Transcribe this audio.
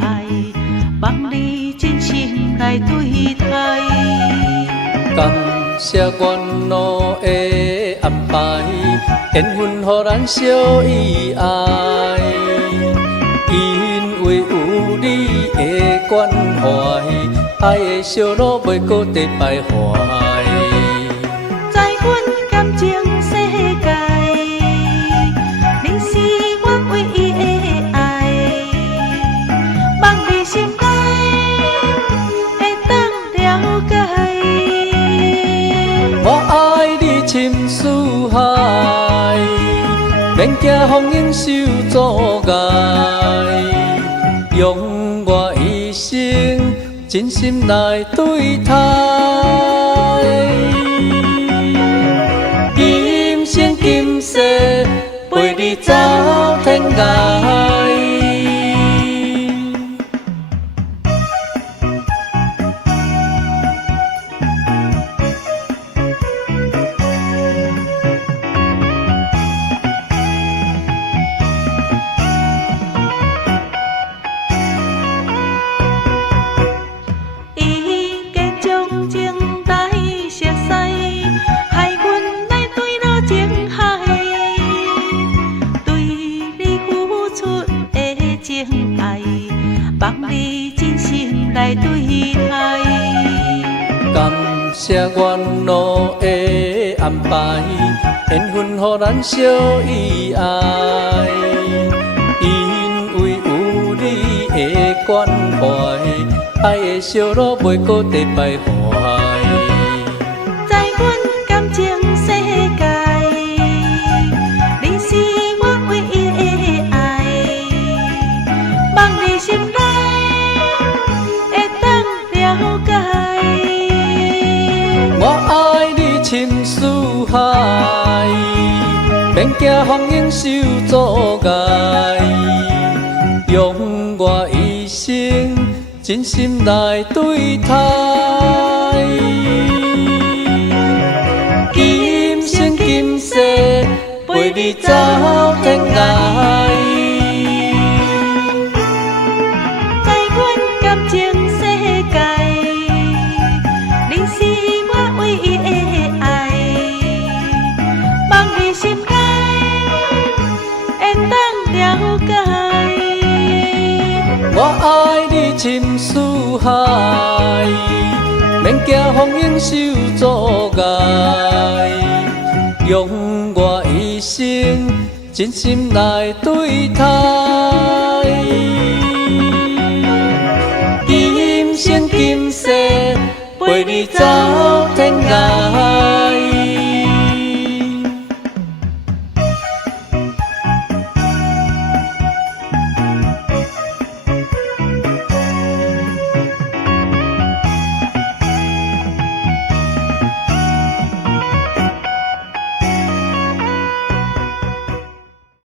爱，望你真心来对待。感谢缘路的安排，缘分予咱相依爱。因为有你的关怀，爱的小路袂搁得徘徊。在阮感情世界，你是我唯一的爱，望你心内会当了解。我爱你深似海，免惊风影受阻碍，用我一生真心来对待。今生今世陪你走天涯。望你真心来对待，感谢缘路的安排，缘分予咱相依爱。因为有你的关怀，爱的小路袂搁得徘徊。在阮感情世界，你是我唯一的爱，望你心内会当了解。我爱你深似海，免惊风影受阻碍，用我一生真心来对待。今生今世陪你走天涯。在阮感情世界，你是我唯一的爱，望你心内会当了解。我爱你深似海，免惊风影受阻碍，用我一生真心来对待。今生今世陪你走天涯。